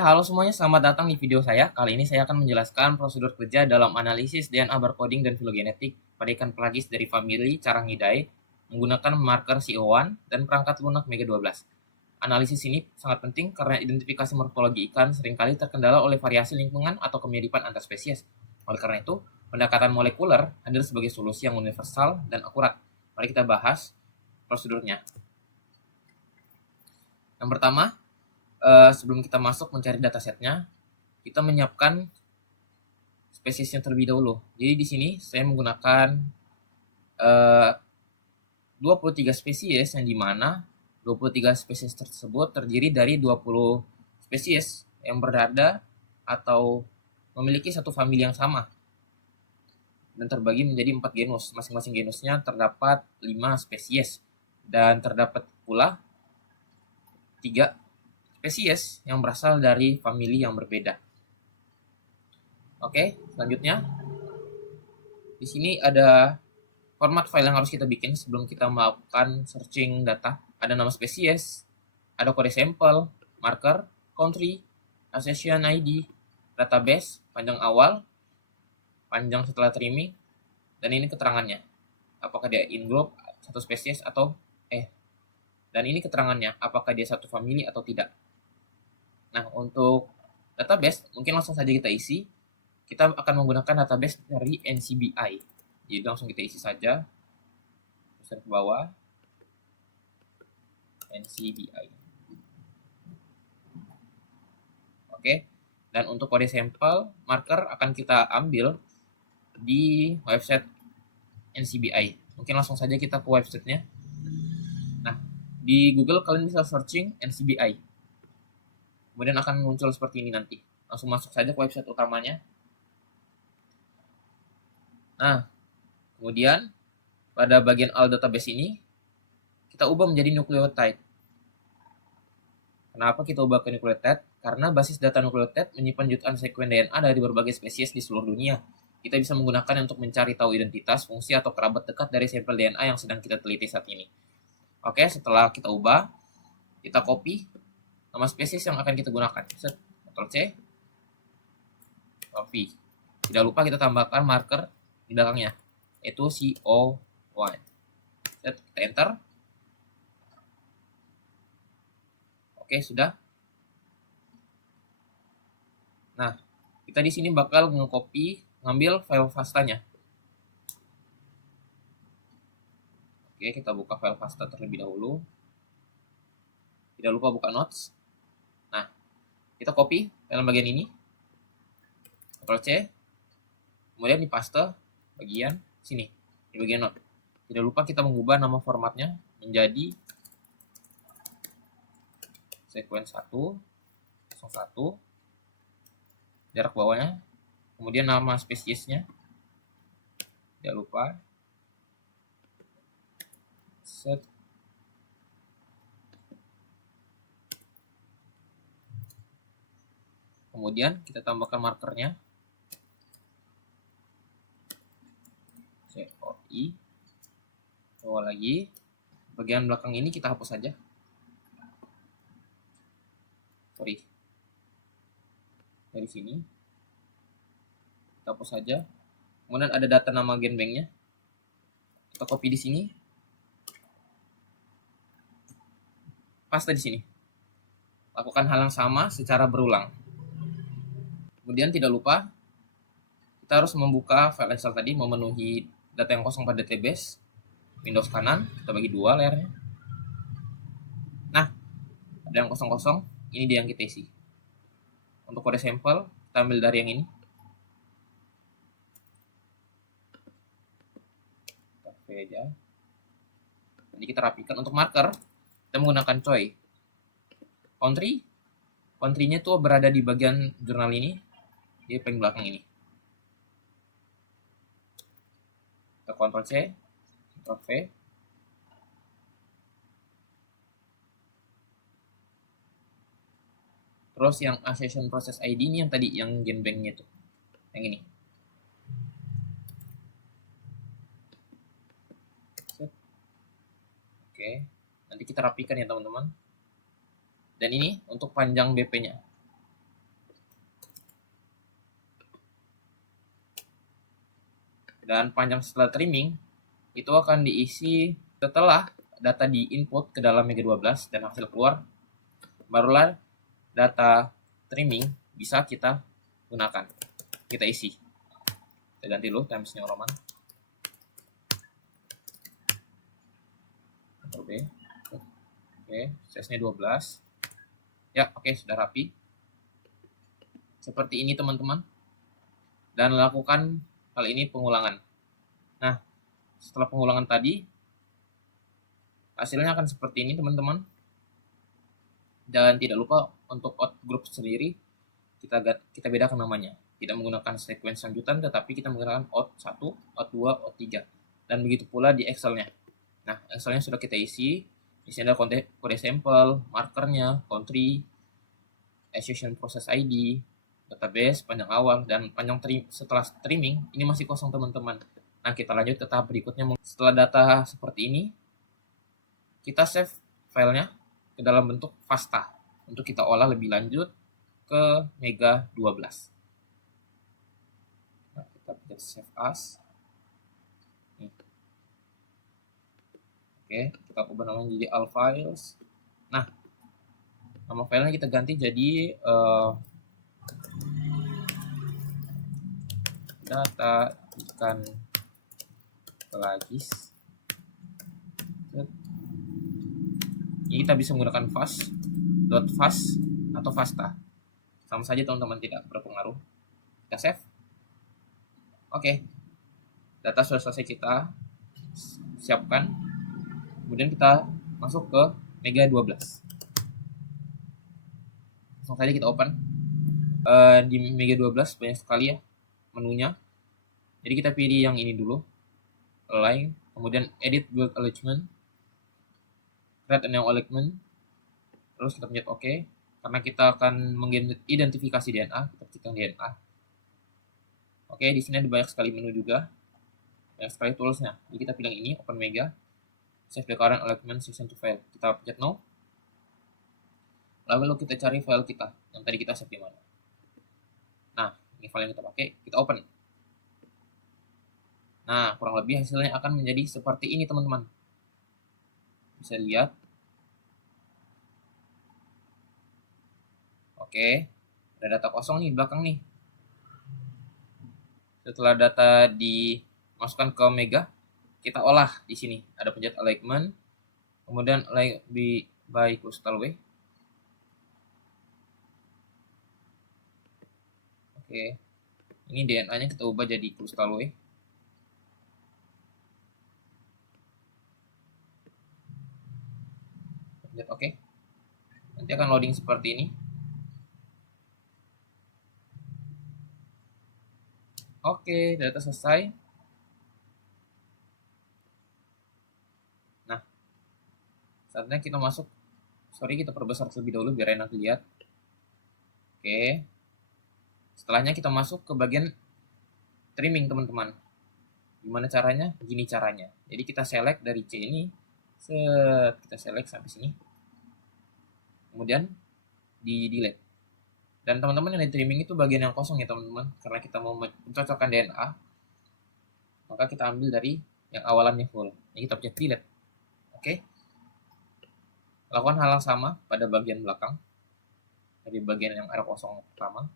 Halo semuanya, selamat datang di video saya. Kali ini saya akan menjelaskan prosedur kerja dalam analisis DNA barcoding dan filogenetik pada ikan pelagis dari famili Charangidae menggunakan marker CO1 dan perangkat lunak Mega 12. Analisis ini sangat penting karena identifikasi morfologi ikan seringkali terkendala oleh variasi lingkungan atau kemiripan antar spesies. Oleh karena itu, pendekatan molekuler hadir sebagai solusi yang universal dan akurat. Mari kita bahas prosedurnya. Yang pertama, sebelum kita masuk mencari datasetnya, kita menyiapkan spesiesnya terlebih dahulu. Jadi di sini saya menggunakan 23 spesies yang dimana 23 spesies tersebut terdiri dari 20 spesies yang berada atau memiliki satu famili yang sama dan terbagi menjadi 4 genus. Masing-masing genusnya terdapat 5 spesies dan terdapat pula 3 spesies yang berasal dari famili yang berbeda. Oke, selanjutnya di sini ada format file yang harus kita bikin sebelum kita melakukan searching data. Ada nama spesies, ada kode sampel, marker, country, accession ID, database, panjang awal, panjang setelah trimming, dan ini keterangannya. Apakah dia in group, satu spesies atau dan ini keterangannya, apakah dia satu famili atau tidak. Nah, untuk database, mungkin langsung saja kita isi. Kita akan menggunakan database dari NCBI. Jadi langsung kita isi saja. Ke bawah. NCBI. Oke. Dan untuk kode sampel, marker akan kita ambil di website NCBI. Mungkin langsung saja kita ke websitenya. Nah, di Google kalian bisa searching NCBI. Kemudian akan muncul seperti ini nanti. Langsung masuk saja ke website utamanya. Nah, kemudian pada bagian all database ini kita ubah menjadi nucleotide. Kenapa kita ubah ke nucleotide? Karena basis data nucleotide menyimpan jutaan sekuen DNA dari berbagai spesies di seluruh dunia. Kita bisa menggunakannya untuk mencari tahu identitas, fungsi, atau kerabat dekat dari sampel DNA yang sedang kita teliti saat ini. Oke, setelah kita ubah, kita copy nama spesies yang akan kita gunakan. Ctrl C, copy. Tidak lupa kita tambahkan marker di belakangnya, yaitu CO1. Kita enter. Oke, sudah. Nah, kita di sini bakal ngambil file FASTA-nya. Oke, kita buka file FASTA terlebih dahulu. Tidak lupa buka notes. Nah, kita copy dalam bagian ini. Ctrl C. Kemudian di paste bagian sini, di bagian note. Tidak lupa kita mengubah nama formatnya menjadi sequence 1, 01, jarak bawahnya, kemudian nama spesiesnya, tidak lupa, set, kemudian kita tambahkan markernya, COI, bawah lagi, bagian belakang ini kita hapus saja, dari sini kita hapus saja. Kemudian ada data nama genbanknya, kita copy di sini, paste di sini. Lakukan hal yang sama secara berulang. Kemudian tidak lupa kita harus membuka file Excel tadi, memenuhi data yang kosong pada database. Windows kanan kita bagi 2 layarnya. Nah, ada yang kosong-kosong, ini dia yang kita isi. Untuk kode sampel kita ambil dari yang ini. Kita V aja. Nanti kita rapikan. Untuk marker kita menggunakan coy. Country-nya tuh berada di bagian jurnal ini, di paling belakang ini. Kita Ctrl C, Ctrl V. Terus yang accession process ID ini yang tadi, yang genbanknya itu, yang ini. Oke, nanti kita rapikan ya teman-teman. Dan ini untuk panjang BP-nya. Dan panjang setelah trimming itu akan diisi setelah data di input ke dalam Mega 12 dan hasil keluar, barulah data trimming bisa kita gunakan, kita isi. Kita ganti dulu Times New Roman. Ctrl B. Oke, size-nya 12. Ya, oke, sudah rapi. Seperti ini teman-teman. Dan lakukan hal ini pengulangan. Nah, setelah pengulangan tadi, hasilnya akan seperti ini teman-teman. Dan tidak lupa untuk out group sendiri, kita bedakan namanya. Tidak menggunakan sequence lanjutan, tetapi kita menggunakan out 1, out 2, out 3. Dan begitu pula di Excel-nya. Nah, Excel-nya sudah kita isi. Di sini ada kode sampel, markernya, country, execution process ID, database, panjang awal, dan panjang setelah trimming. Ini masih kosong teman-teman. Nah, kita lanjut ke tahap berikutnya. Setelah data seperti ini, kita save filenya ke dalam bentuk FASTA untuk kita olah lebih lanjut ke Mega 12. Nah, kita pencet save as. Oke, kita ubah namanya jadi all files. Nah, nama filenya kita ganti jadi data ikan pelagis. Ini kita bisa menggunakan fast atau fasta. Sama saja teman-teman, tidak berpengaruh. Kita save. Oke. Data sudah selesai kita siapkan. Kemudian kita masuk ke Mega 12. Langsung saja kita open. Di Mega 12 banyak sekali ya menunya. Jadi kita pilih yang ini dulu. Align, kemudian edit build alignment. Create a new alignment. Terus kita pencet OK. Karena kita akan mengidentifikasi DNA, kita ketikkan DNA. Oke, di sini ada banyak sekali menu juga. Banyak sekali toolsnya. Jadi kita pilih yang ini, Open Mega. Save the current alignment section to file. Kita pencet no. Lalu kita cari file kita yang tadi kita save di mana. Nah, ini file yang kita pakai, kita open. Nah, kurang lebih hasilnya akan menjadi seperti ini teman-teman. Bisa lihat. Oke, ada data kosong nih di belakang nih. Setelah data dimasukkan ke Mega, kita olah di sini. Ada pencet alignment, kemudian align by coastal way. Oke, ini DNA-nya kita ubah jadi coastal way. Pencet OK. Nanti akan loading seperti ini. Oke, data selesai. Nah, saatnya kita masuk. Sorry, kita perbesar terlebih dahulu biar enak dilihat. Oke. Setelahnya kita masuk ke bagian trimming, teman-teman. Gimana caranya? Begini caranya. Jadi kita select dari C ini. Kita select sampai sini. Kemudian di delete. Dan teman-teman yang di trimming itu bagian yang kosong ya teman-teman. Karena kita mau mencocokkan DNA, maka kita ambil dari yang awalannya full. Ini kita pencet delete. Oke. Lakukan hal yang sama pada bagian belakang. Dari bagian yang ada kosong pertama.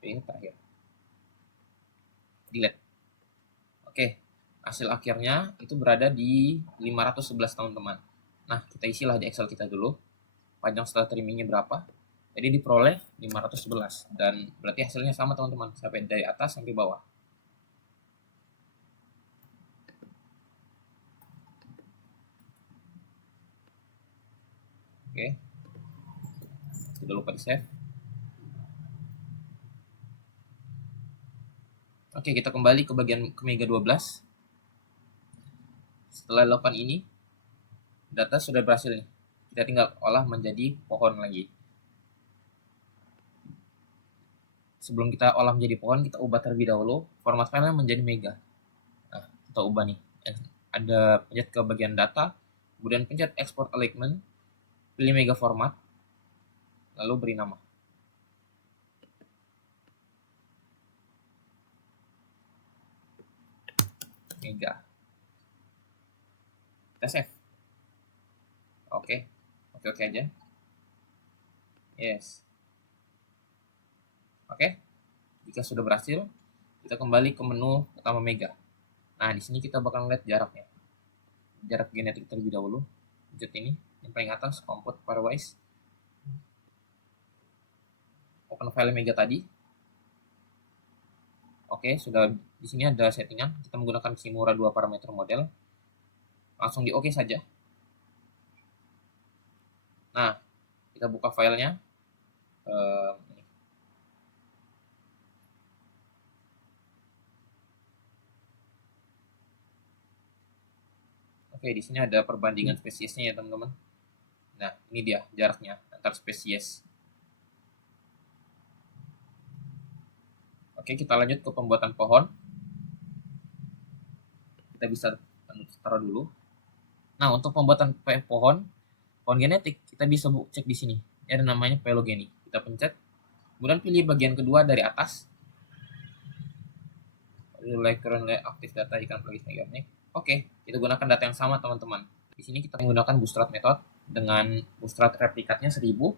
Ini terakhir. Delete. Oke. Hasil akhirnya itu berada di 511 teman-teman. Nah, kita isilah di Excel kita dulu. Panjang setelah trimmingnya berapa. Jadi diperoleh 511. Dan berarti hasilnya sama teman-teman. Sampai dari atas sampai bawah. Oke. Tidak lupa di save. Oke, kita kembali ke bagian ke Mega 12. Setelah lakukan ini, data sudah berhasil nih. Kita tinggal olah menjadi pohon lagi. Sebelum kita olah menjadi pohon, kita ubah terlebih dahulu format filenya menjadi Mega. Nah, kita ubah nih. Ada pencet ke bagian data, kemudian pencet export alignment, pilih Mega format, lalu beri nama. mega. Kita save. Oke. Oke aja. Yes. Oke. Jika sudah berhasil, kita kembali ke menu utama mega. Nah, di sini kita bakal lihat jaraknya. Jarak genetik terlebih dahulu. Pencet ini, yang paling atas, compute pairwise. Open file mega tadi. Oke, sudah di sini ada settingan. Kita menggunakan Kimura 2 parameter model. Langsung di oke saja. Nah, kita buka filenya. Oke, di sini ada perbandingan spesiesnya ya teman-teman. Nah, ini dia jaraknya antar spesies. Oke, kita lanjut ke pembuatan pohon. Kita bisa taruh dulu. Nah, untuk pembuatan pohon genetik, kita bisa cek di sini. Ada namanya phylogeny. Kita pencet. Kemudian pilih bagian kedua dari atas. Like currently active data ikan pelagis megaorganic. Oke, kita gunakan data yang sama teman-teman. Di sini kita menggunakan bootstrap method dengan bootstrap replikatnya 1000.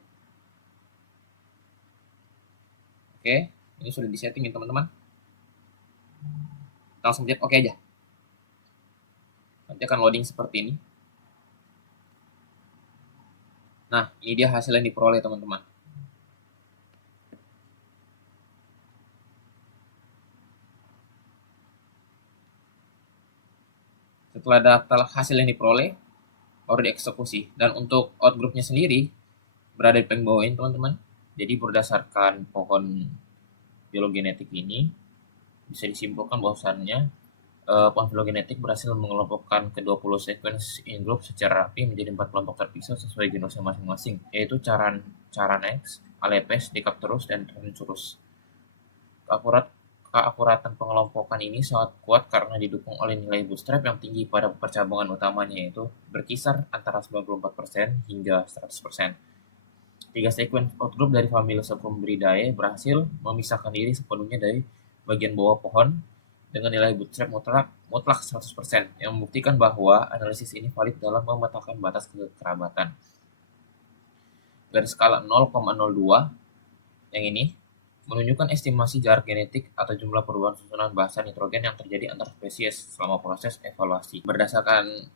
Oke, ini sudah disetting ya teman-teman. Kita langsung pencet oke aja. Nanti akan loading seperti ini. Nah, ini dia hasil yang diperoleh teman-teman. Setelah data hasil yang diperoleh, baru dieksekusi. Dan untuk outgroupnya sendiri, berada di paling bawah ini teman-teman. Jadi berdasarkan pohon filogenetik ini, bisa disimpulkan bahwasannya pohon filogenetik berhasil mengelompokkan ke-20 sequence in group secara rapi menjadi 4 kelompok terpisah sesuai genusnya masing-masing, yaitu Charanex, Alepes, Decapterus, dan Rhinoceros. Keakuratan pengelompokan ini sangat kuat karena didukung oleh nilai bootstrap yang tinggi pada percabungan utamanya, yaitu berkisar antara 94% hingga 100%. 3 sequence outgroup dari famili Saccharomyridae berhasil memisahkan diri sepenuhnya dari bagian bawah pohon dengan nilai bootstrap mutlak 100%, yang membuktikan bahwa analisis ini valid dalam memetakan batas kekerabatan. Dari skala 0,02 yang ini menunjukkan estimasi jarak genetik atau jumlah perubahan susunan basa nitrogen yang terjadi antar spesies selama proses evaluasi. Berdasarkan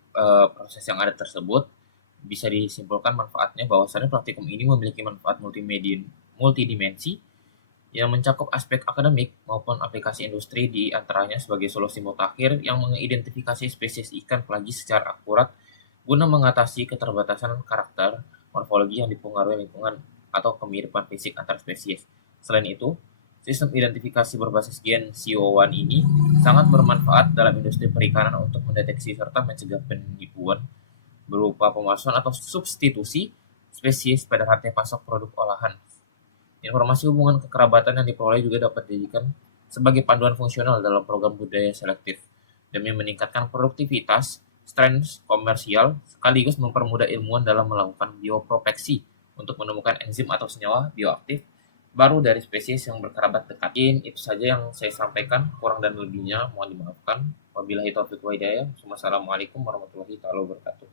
proses yang ada tersebut, bisa disimpulkan manfaatnya bahwasannya praktikum ini memiliki manfaat multidimensi yang mencakup aspek akademik maupun aplikasi industri, di antaranya sebagai solusi mutakhir yang mengidentifikasi spesies ikan pelagis secara akurat guna mengatasi keterbatasan karakter morfologi yang dipengaruhi lingkungan atau kemiripan fisik antar spesies. Selain itu, sistem identifikasi berbasis gen CO1 ini sangat bermanfaat dalam industri perikanan untuk mendeteksi serta mencegah penipuan berupa pemalsuan atau substitusi spesies pada rantai pasok produk olahan. Informasi hubungan kekerabatan yang diperoleh juga dapat dijadikan sebagai panduan fungsional dalam program budaya selektif demi meningkatkan produktivitas, strength komersial, sekaligus mempermudah ilmuwan dalam melakukan bioproteksi untuk menemukan enzim atau senyawa bioaktif baru dari spesies yang berkerabat dekat. Itu saja yang saya sampaikan, kurang dan lebihnya mohon dimaafkan. Wabillahi taufiq wa hidayah. Wassalamualaikum warahmatullahi wabarakatuh.